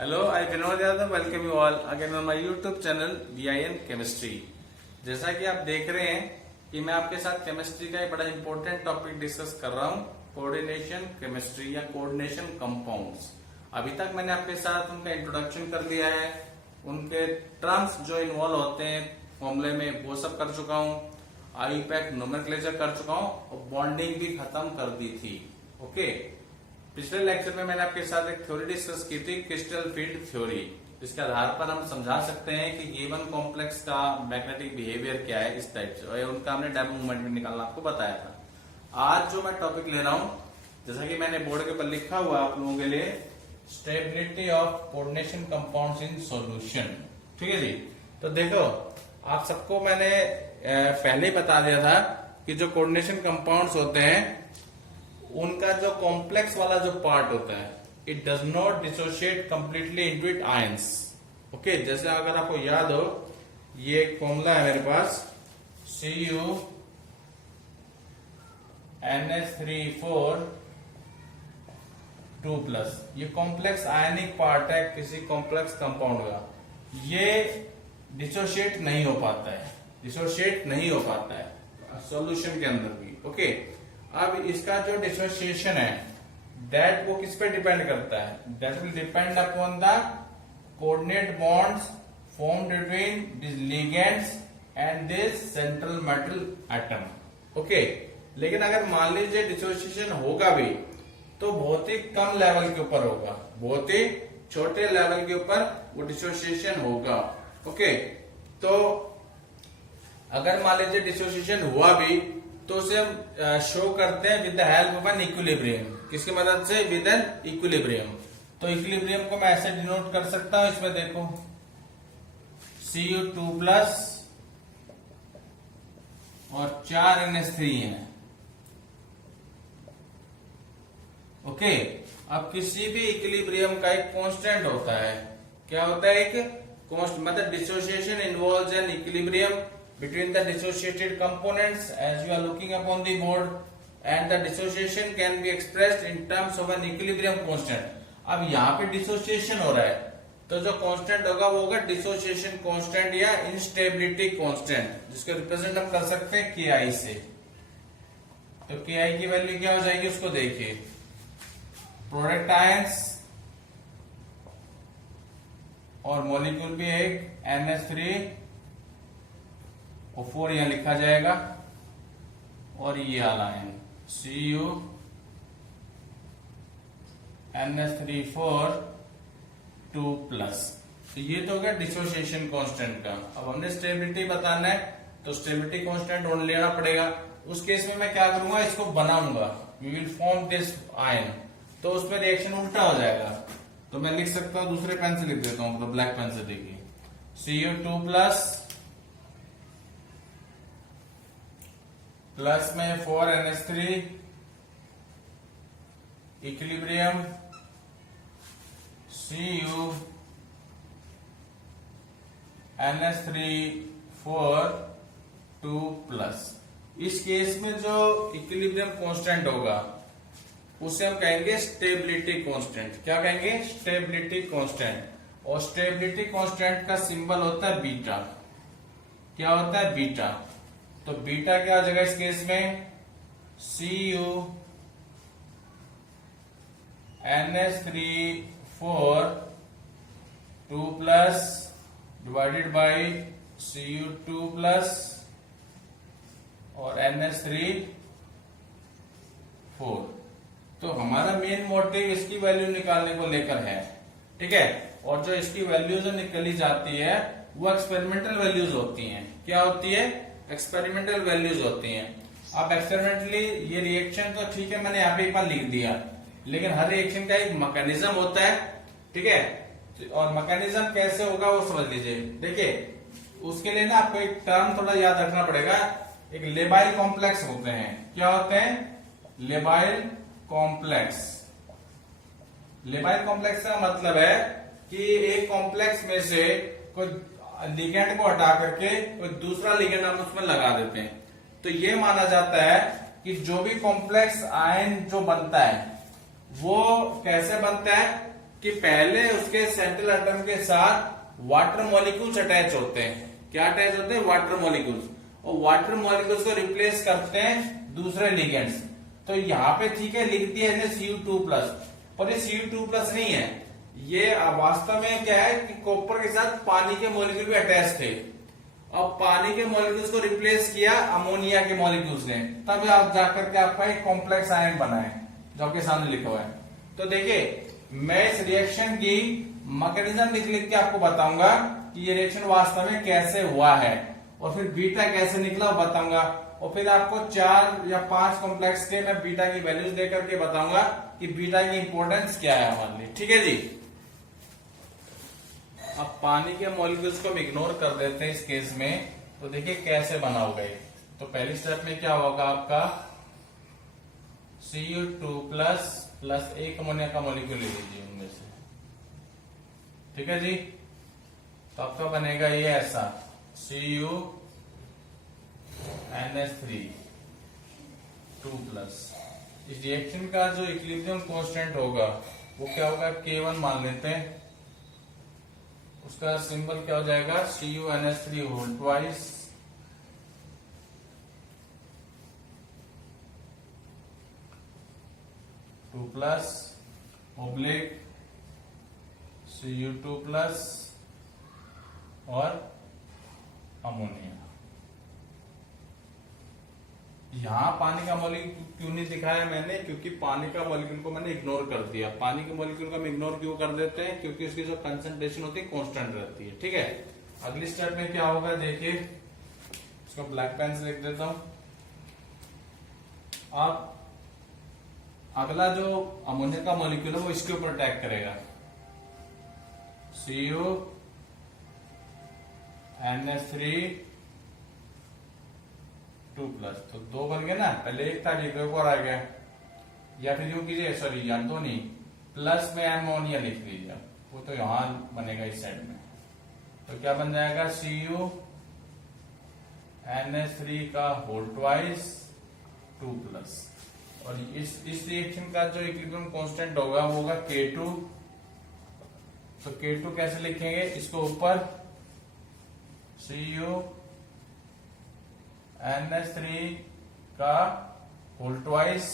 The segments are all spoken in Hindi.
Hello, I Vinod Yadav. Welcome you all again on my YouTube channel VIN Chemistry. जैसा कि आप देख रहे हैं कि मैं आपके साथ केमिस्ट्री का एक बड़ा इंपॉर्टेंट टॉपिक डिस्कस कर रहा हूँ, कोऑर्डिनेशन केमिस्ट्री या कोऑर्डिनेशन कंपाउंड्स। अभी तक मैंने आपके साथ उनका इंट्रोडक्शन कर दिया है, उनके टर्म्स जो इन्वॉल्व होते हैं फॉर्मूले में वो सब कर चुका हूँ, आईयूपैक नोमेनक्लेचर कर चुका हूँ और बॉन्डिंग भी खत्म कर दी थी। ओके, पिछले लेक्चर में मैंने आपके साथ एक थ्योरी डिस्कस की थी, क्रिस्टल फील्ड थ्योरी, जिसके आधार पर हम समझा सकते हैं कि गिवन कॉम्प्लेक्स का मैग्नेटिक बिहेवियर क्या है इस टाइप से, और उनका हमने डायपोल मूवमेंट भी निकालना आपको बताया था। आज जो मैं टॉपिक ले रहा हूं, जैसा कि मैंने बोर्ड के ऊपर लिखा हुआ आप लोगों के लिए, stability of coordination compounds in solution. ठीक है जी। तो देखो, आप सबको मैंने पहले ही बता दिया था कि जो कोऑर्डिनेशन कंपाउंड्स होते हैं उनका जो कॉम्प्लेक्स वाला जो पार्ट होता है, it does not dissociate completely into it ions. Okay, जैसे अगर आपको याद हो, ये एक फॉर्मूला है मेरे पास, Cu NH3 2+, ये कॉम्प्लेक्स आयनिक पार्ट है किसी कॉम्प्लेक्स कंपाउंड का। ये डिसोशिएट नहीं हो पाता है, डिसोशिएट नहीं हो पाता है सॉल्यूशन के अंदर भी। ओके, अब इसका जो डिसोसिएशन है दैट वो किस पे डिपेंड करता है, that will depend upon the coordinate bonds formed between this ligands and this central metal atom. Okay, लेकिन अगर मान लीजिए डिसोसिएशन होगा भी तो बहुत ही कम लेवल के ऊपर होगा, बहुत ही छोटे लेवल के ऊपर वो डिसोसिएशन होगा। ओके, तो अगर मान लीजिए डिसोसिएशन हुआ भी तो उसे हम शो करते हैं with the help of an equilibrium. किसकी मदद से? With an equilibrium. तो इक्विलिब्रियम को मैं ऐसे डिनोट कर सकता हूं, इसमें देखो Cu2+ और 4 NH3 है। ओके, अब किसी भी इक्विलिब्रियम का एक कांस्टेंट होता है। क्या होता है? एक कांस्टेंट, मतलब dissociation involves an equilibrium between the dissociated components as you are looking upon the board, and the dissociation can be expressed in terms of an equilibrium constant। अब यहाँ पे डिसोसिएशन हो रहा है तो जो कांस्टेंट होगा वो होगा डिसोसिएशन कांस्टेंट या इंस्टेबिलिटी कांस्टेंट, जिसको रिप्रेजेंट हम कर सकते हैं Ki से। तो Ki की वैल्यू क्या हो जाएगी उसको देखिए, प्रोडक्ट आयंस और मॉलिक्यूल भी एक NH3 और 4 यहां लिखा जाएगा, और ये वाला आयन Cu NH3 2+। तो ये तो हो गया डिसोसिएशन कांस्टेंट का। अब हमने स्टेबिलिटी बताना है तो स्टेबिलिटी कांस्टेंट ढूंढ लेना पड़ेगा। उस केस में मैं क्या करूंगा, इसको बनाऊंगा, we will form this ion, तो उसमें रिएक्शन उल्टा हो जाएगा। तो मैं लिख सकता हूं, दूसरे पेन से लिख देता हूं, मतलब ब्लैक पेन से। देखिए Cu2+ प्लस में 4 NH3 इक्विलिब्रियम Cu NH3 2+। इस केस में जो इक्विलिब्रियम कांस्टेंट होगा उसे हम कहेंगे स्टेबिलिटी कांस्टेंट। क्या कहेंगे? Stability constant. और स्टेबिलिटी कांस्टेंट का सिंबल होता है बीटा। क्या होता है? बीटा। तो बीटा क्या हो जाएगा इस केस में? Cu NH3 2+ divided by Cu2+ और NH3 तो हमारा मेन मोटिव इसकी वैल्यू निकालने को लेकर है। ठीक है, और जो इसकी वैल्यू जो निकली जाती है वो एक्सपेरिमेंटल वैल्यूज होती हैं। क्या होती है? एक्सपेरिमेंटल वैल्यूज होती हैं। अब एक्सपेरिमेंटली ये रिएक्शन तो ठीक है, मैंने यहाँ पे एक बार लिख दिया, लेकिन हर रिएक्शन का एक मैकेनिज्म होता है। ठीक है, और मैकेनिज्म कैसे होगा वो समझ लीजिए। देखिए, उसके लिए ना आपको एक टर्म थोड़ा याद रखना पड़ेगा, एक लेबाइल कॉम्प्लेक्स होते हैं। क्या होते हैं? Labile complex. लेबाइल कॉम्प्लेक्स का मतलब है कि एक कॉम्प्लेक्स में से कोई लिगेंड को हटा करके कोई दूसरा लिगेंड हम उसमें लगा देते हैं। तो ये माना जाता है कि जो भी कॉम्प्लेक्स आयन जो बनता है वो कैसे बनता है, कि पहले उसके सेंट्रल एटम के साथ वाटर मॉलिक्यूल्स अटैच होते हैं। क्या अटैच होते हैं? Water molecules. और वाटर मॉलिक्यूल्स को रिप्लेस करते हैं दूसरे लिगेंड्स। तो यहाँ पे ठीक है लिख दिया है Cu2+, पर ये Cu2+ नहीं है, ये वास्तव में क्या है कि कॉपर के साथ पानी के मॉलिक्यूल भी अटैच थे। अब पानी के मॉलिक्यूल्स को रिप्लेस किया अमोनिया के मॉलिक्यूल्स ने, तब आप जाकर के आपका एक कॉम्प्लेक्स आयन बना है जो आपके सामने लिखा हुआ है। तो देखिए मैं इस रिएक्शन की मैकेनिज्म लिख के आपको बताऊंगा कि ये रिएक्शन वास्तव में कैसे हुआ है, और फिर बीटा कैसे निकला वो बताऊंगा, और फिर आपको 4 या 5 कॉम्प्लेक्स के मैं बीटा की वैल्यूज देकर के बताऊंगा कि बीटा की इंपॉर्टेंस क्या है हमारे लिए। ठीक है जी। अब पानी के मॉलिक्यूल्स को हम इग्नोर कर देते हैं इस केस में। तो देखिए कैसे बना होगा ये। तो पहली स्टेप में क्या होगा आपका Cu2+ एक अमोनिया का मॉलिक्यूल ले लीजिए उनमें से। ठीक है जी। तो आपका बनेगा ये ऐसा CuNH3 इस रिएक्शन का जो इक्विलिब्रियम कांस्टेंट होगा वो क्या होगा, K1 मान लेते हैं। उसका सिंबल क्या हो जाएगा, CuNH3 whole twice oblique Cu2+ और अमोनिया। यहां पानी का मॉलिक्यूल क्यों नहीं दिखाया मैंने, क्योंकि पानी का मॉलिक्यूल को मैंने इग्नोर कर दिया। पानी के मॉलिक्यूल को हम इग्नोर क्यों कर देते हैं, क्योंकि उसकी जो कंसंट्रेशन होती है कांस्टेंट रहती है। ठीक है। अगली स्टेप में क्या होगा देखिए, इसको ब्लैक पेन से लिख देता हूं। अब अगला जो अमोनिया का मॉलिक्यूल है वो इसके ऊपर अटैक करेगा, CuNH3 तो 2 बन गए ना, पहले एक था एक और आ गया। या फिर यूं कीजिए, सॉरी या तो नहीं, प्लस में अमोनिया लिख लीजिए, वो तो यहां बनेगा इस साइड में। तो क्या बन जाएगा CuNH3 का होल ट्वाइस 2+। और इस रिएक्शन का जो इक्विलिब्रियम कांस्टेंट होगा वो होगा K2। तो K2 कैसे लिखेंगे, इसको ऊपर CuNH3 का होल ट्वाइस,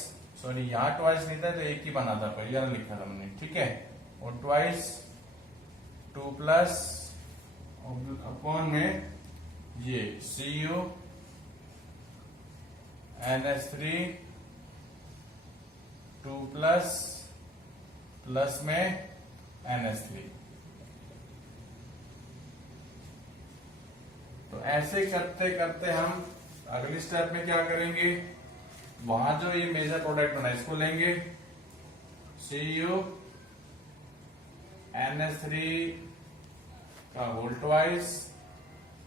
सॉरी यहां ट्वाइस नहीं था तो एक ही बना था, पहले लिखा था हमने। ठीक है। और ट्वाइस 2+ अपॉन में ये CuNH3 2+ प्लस में NH3। तो ऐसे करते करते हम अगली स्टेप में क्या करेंगे, वहां जो ये मेजर प्रोडक्ट बना इसको लेंगे, CuNH3 का होल ट्वाइस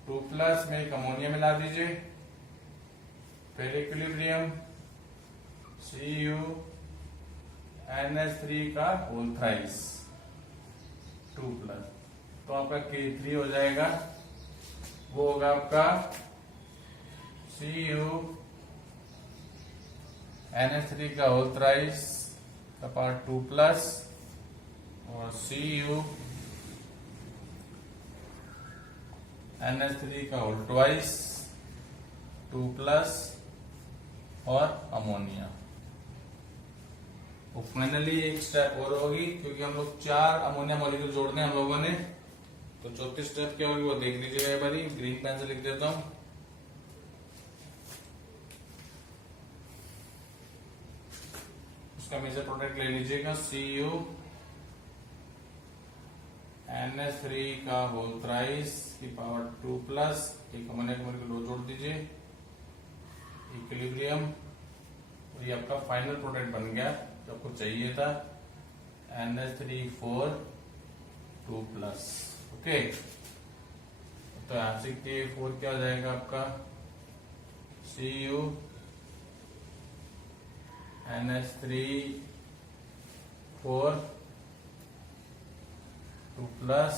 2+ में एक अमोनिया मिला दीजिए, फिर इक्विलिब्रियम CuNH3 का होल थ्राइस 2+। तो आपका K3 हो जाएगा, वो होगा आपका CuNH3 का होल थ्राइस का पार्ट 2+ और CuNH3 का होल ट्वाइस 2+ और अमोनिया। और फाइनली एक स्टेप और होगी, क्योंकि हम लोग 4 अमोनिया मॉलिक्यूल जोड़ने हम लोगों ने। तो चौथी स्टेप क्या होगी वो देख लीजिएगा एक बारी, ग्रीन पेन से लिख देता हूं। उसका मेजर प्रोडक्ट ले लीजिएगा, CuNH3 का होल थ्राइस की पावर 2+, एक अमोनिया का मॉलिक्यूल जोड़ दीजिए, इक्विलिब्रियम, और ये आपका फाइनल प्रोडक्ट बन गया जो आपको चाहिए था, NH3 4 2+। ओके। तो यहां से K4 क्या हो जाएगा आपका, CuNH3 4 2+,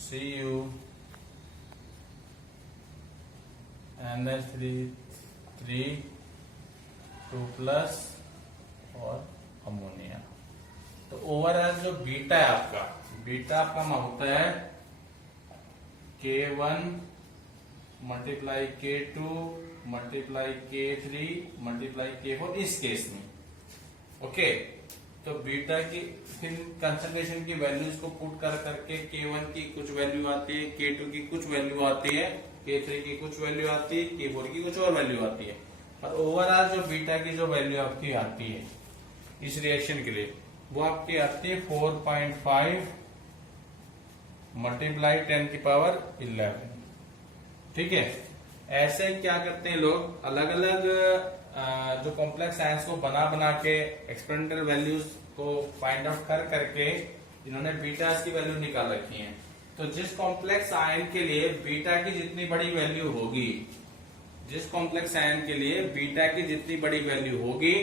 CuNH3 3 2+ और अमोनिया। तो तो ओवरऑल जो बीटा है आपका, बीटा आपका होता है K1 multiply K2 multiply K3 multiply K4 इस केस में। ओके, तो बीटा की फिर कंसंट्रेशन की वैल्यूज को पुट कर करके K1 की कुछ वैल्यू आती है, K2 की कुछ वैल्यू आती है, K3 की कुछ वैल्यू आती है, K4 की कुछ और वैल्यू आती है, और ओवरऑल जो बीटा की जो वैल्यू आपकी आती है इस रिएक्शन के लिए वो आपकी आती है 4.5 मल्टीप्लाई 10 की पावर 11। ठीक है, ऐसे क्या करते हैं लोग, अलग अलग जो कॉम्प्लेक्स आयंस को बना बना के एक्सपेरिमेंटल वैल्यूज को फाइंड आउट कर करके इन्होंने बीटा की वैल्यू निकाल रखी है। तो जिस कॉम्प्लेक्स आयन के लिए बीटा की जितनी बड़ी वैल्यू होगी, जिस कॉम्प्लेक्स आयन के लिए बीटा की जितनी बड़ी वैल्यू होगी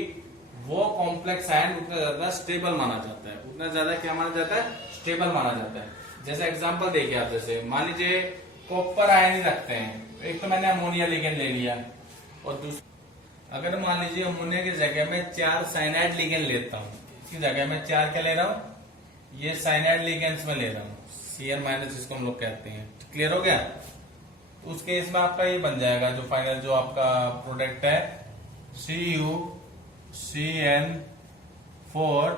वो कॉम्प्लेक्स आयन उतना ज्यादा स्टेबल माना जाता है। उतना ज्यादा क्या माना जाता है? स्टेबल माना जाता है। जैसे एग्जांपल देखिए आप, जैसे मान लीजिए कॉपर आयन ही रखते हैं, तो एक तो मैंने अमोनिया लिगेंड ले लिया, और दूसरा अगर मान लीजिए अमोनिया की जगह में 4 साइनाइड लिगेंड लेता हूँ, इसकी जगह में 4 क्या ले रहा हूँ, ये साइनाइड लिगेंड्स में ले रहा हूँ, Cn- जिसको हम लोग कहते हैं। क्लियर हो गया? उस केस में आपका ये बन जाएगा जो फाइनल जो आपका प्रोडक्ट है CuCN4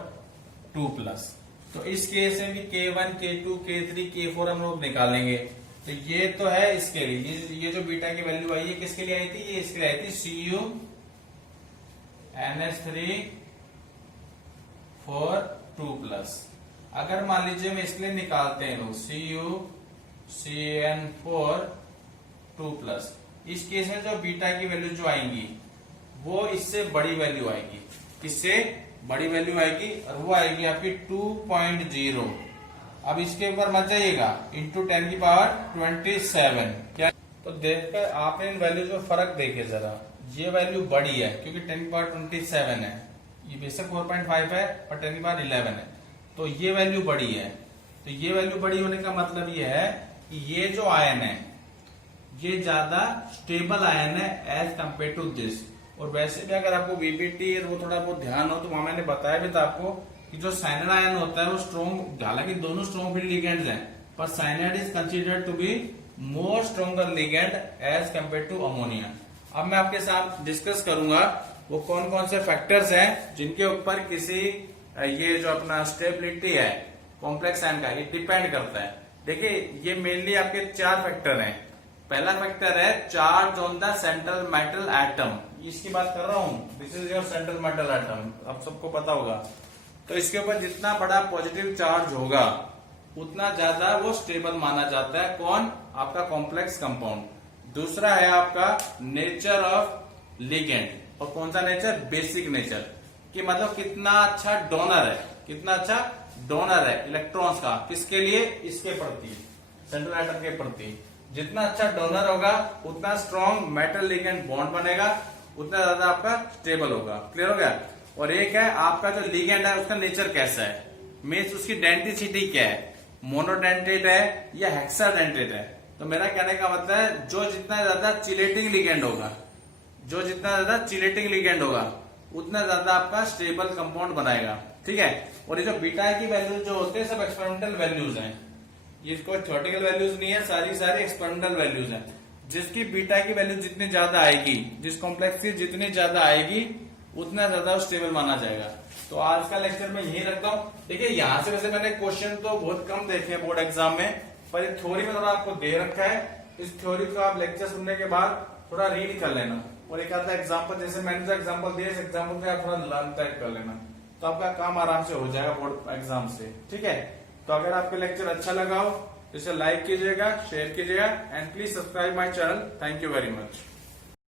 2+। तो इस केस में भी K1 K2 K3 K4 हम लोग निकालेंगे। तो ये तो है इसके लिए, ये जो बीटा की वैल्यू आई है किसके लिए आई थी? ये इसके लिए आई थी CuNH3 2+। अगर मान लीजिए हम इसके लिए निकालते हैं लोग CuCN4 2+, इस केस में जो बीटा की वैल्यू जो आएंगी वो इससे बड़ी वैल्यू आएगी, इससे बड़ी वैल्यू आएगी, और वो आएगी आपकी 2.0। अब इसके ऊपर मत जाइएगा, इंटू 10 की पावर 27। क्या तो देखकर आपने इन वैल्यूज में फर्क देखे जरा, ये वैल्यू बड़ी है क्योंकि 10 की पावर 27 है, ये बेशक 4.5 है पर 10 की पावर 11 है, तो ये वैल्यू बड़ी है। तो ये वैल्यू बड़ी होने का मतलब ये है कि ये जो आयन है ये ज्यादा स्टेबल आयन है एज कम्पेयर टू दिस। और वैसे भी अगर आपको वीबीटी वो थोड़ा बहुत ध्यान हो तो वहां मैंने बताया भी था आपको कि जो साइनाइड आयन होता है वो स्ट्रॉन्ग, हालांकि दोनों स्ट्रॉन्ग फील्ड लिगेंड्स हैं, पर cyanide is considered to be more stronger ligand as compare to ammonia. अब मैं आपके साथ डिस्कस करूंगा वो कौन कौन से फैक्टर्स हैं जिनके ऊपर किसी ये जो अपना स्टेबिलिटी है कॉम्प्लेक्स आयन का ये डिपेंड करता है। देखिए ये मेनली आपके 4 फैक्टर हैं। पहला फैक्टर है charge on the central metal atom, इसकी बात कर रहा हूं, this is your central metal atom, आप सबको पता होगा। तो इसके ऊपर जितना बड़ा पॉजिटिव चार्ज होगा उतना ज्यादा वो स्टेबल माना जाता है। कौन? आपका कॉम्प्लेक्स कंपाउंड। दूसरा है आपका नेचर ऑफ लिगेंड, और कौन सा नेचर? बेसिक नेचर, कि मतलब कितना अच्छा डोनर है, कितना अच्छा डोनर है इलेक्ट्रॉन्स का, किसके लिए? इसके प्रति, सेंट्रल एटम के प्रति। जितना अच्छा डोनर होगा उतना स्ट्रॉन्ग मेटल लिगेंड बॉन्ड बनेगा, उतना ज्यादा आपका स्टेबल होगा। क्लियर हो गया? और एक है आपका जो लिगेंड है उसका नेचर कैसा है, मीन्स उसकी डेंटिसिटी क्या है, मोनोडेंटेट है या हेक्साडेंटेट है। तो मेरा कहने का मतलब है जो जितना ज्यादा चिलेटिंग लिगेंड होगा, जो जितना ज्यादा चिलेटिंग लिगेंड होगा उतना ज्यादा आपका स्टेबल कंपाउंड बनाएगा। ठीक है? और ये जो बीटा की वैल्यूज जो होते हैं सब एक्सपेरिमेंटल वैल्यूज हैं, ये कोई थ्योरेटिकल वैल्यूज नहीं है, सारी एक्सपेरिमेंटल वैल्यूज हैं। जिसकी बीटा की वैल्यू जितनी ज्यादा आएगी, जिस कॉम्प्लेक्स की जितनी ज्यादा आएगी उतना ज्यादा स्टेबल माना जाएगा। तो आज का लेक्चर मैं यही रखता हूँ। देखिए यहाँ से वैसे मैंने क्वेश्चन तो बहुत कम देखे हैं बोर्ड एग्जाम में, पर ये थ्योरी में थोड़ा आपको दे रखा है। इस थ्योरी को आप लेक्चर सुनने के बाद थोड़ा रीड कर लेना, और एक आधा एग्जाम्पल जैसे मैंने जो एग्जाम्पल दिया इस एग्जाम्पल को आप थोड़ा लर्न टाइप कर लेना, तो आपका काम आराम से हो जाएगा बोर्ड एग्जाम से। ठीक है? तो अगर आपको लेक्चर अच्छा लगा हो तो इसे लाइक कीजिएगा, शेयर कीजिएगा, and please subscribe my channel. Thank you very much.